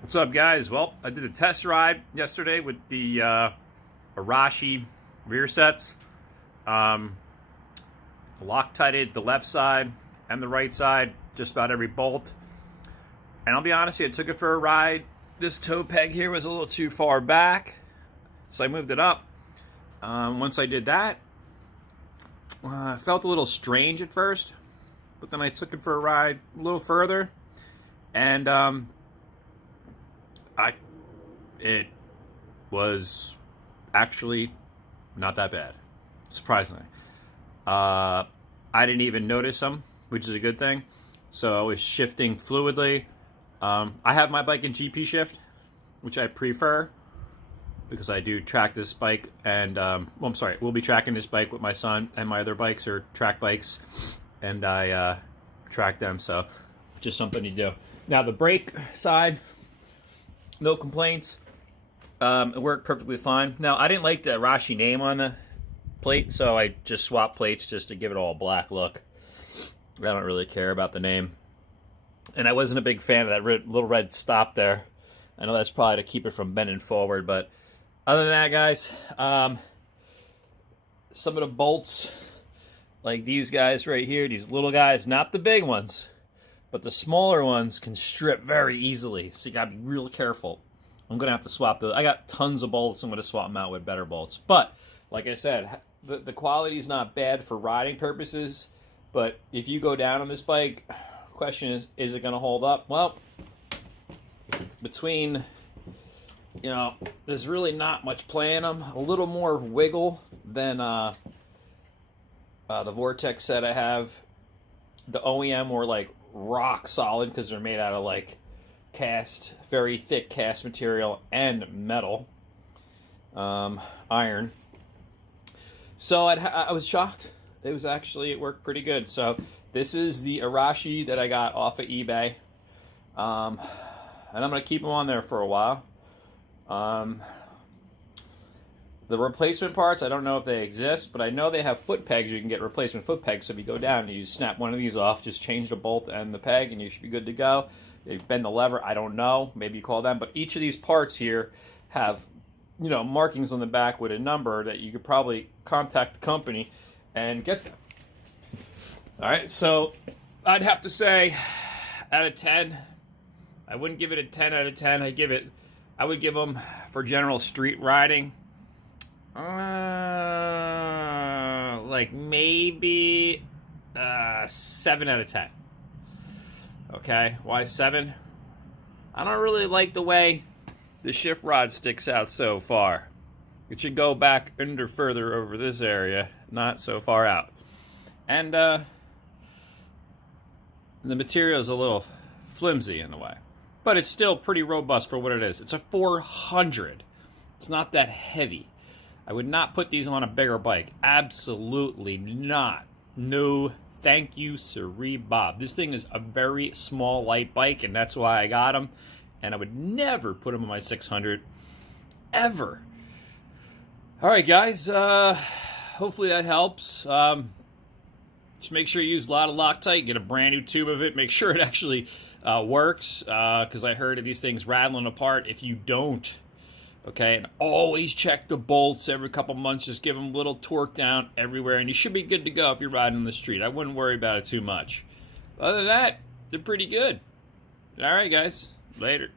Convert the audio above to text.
What's up, guys? Well, I did a test ride yesterday with the Arashi rear sets. Um, Loctited the left side and the right side, just about every bolt. And I'll be honest, I took it for a ride. This toe peg here was a little too far back, so I moved it up. Once I did that, I felt a little strange at first, but then I took it for a ride a little further, and it was actually not that bad, surprisingly. I didn't even notice them, which is a good thing. So I was shifting fluidly. I have my bike in GP shift, which I prefer because I do track this bike, and we'll be tracking this bike with my son, and my other bikes are track bikes, and I track them, so just something to do. Now the brake side, no complaints. It worked perfectly fine. Now, I didn't like the Arashi name on the plate, so I just swapped plates just to give it all a black look. I don't really care about the name. And I wasn't a big fan of that little red stop there. I know that's probably to keep it from bending forward, but other than that, guys, some of the bolts, like these guys right here, these little guys, not the big ones, but the smaller ones can strip very easily, so you gotta be real careful. I'm gonna have to swap those. I got tons of bolts. I'm gonna swap them out with better bolts. But like I said, the quality is not bad for riding purposes. But if you go down on this bike, question is it gonna hold up? Well, between, there's really not much play in them. A little more wiggle than the Vortex set I have. The OEM were like rock solid because they're made out of like very thick cast material and metal, iron. So I was shocked. It worked pretty good. So this is the Arashi that I got off of eBay, and I'm gonna keep them on there for a while. The replacement parts, I don't know if they exist, but I know they have foot pegs. You can get replacement foot pegs. So if you go down and you snap one of these off, just change the bolt and the peg, and you should be good to go. You bend the lever, I don't know. Maybe you call them. But each of these parts here have, markings on the back with a number that you could probably contact the company and get them. All right, so I'd have to say, out of 10, I wouldn't give it a 10 out of 10. I would give them for general street riding, like maybe 7 out of 10. Okay, why 7? I don't really like the way the shift rod sticks out so far. It should go back further over this area, not so far out. And the material is a little flimsy in the way, but it's still pretty robust for what it is. It's a 400. It's not that heavy. I would not put these on a bigger bike. Absolutely not. No, thank you, sirree, Bob. This thing is a very small, light bike, and that's why I got them. And I would never put them on my 600, ever. All right, guys. Hopefully that helps. Just make sure you use a lot of Loctite. Get a brand new tube of it. Make sure it actually works, because I heard of these things rattling apart if you don't. Okay, and always check the bolts every couple months. Just give them a little torque down everywhere, and you should be good to go if you're riding on the street. I wouldn't worry about it too much. Other than that, they're pretty good. All right, guys. Later.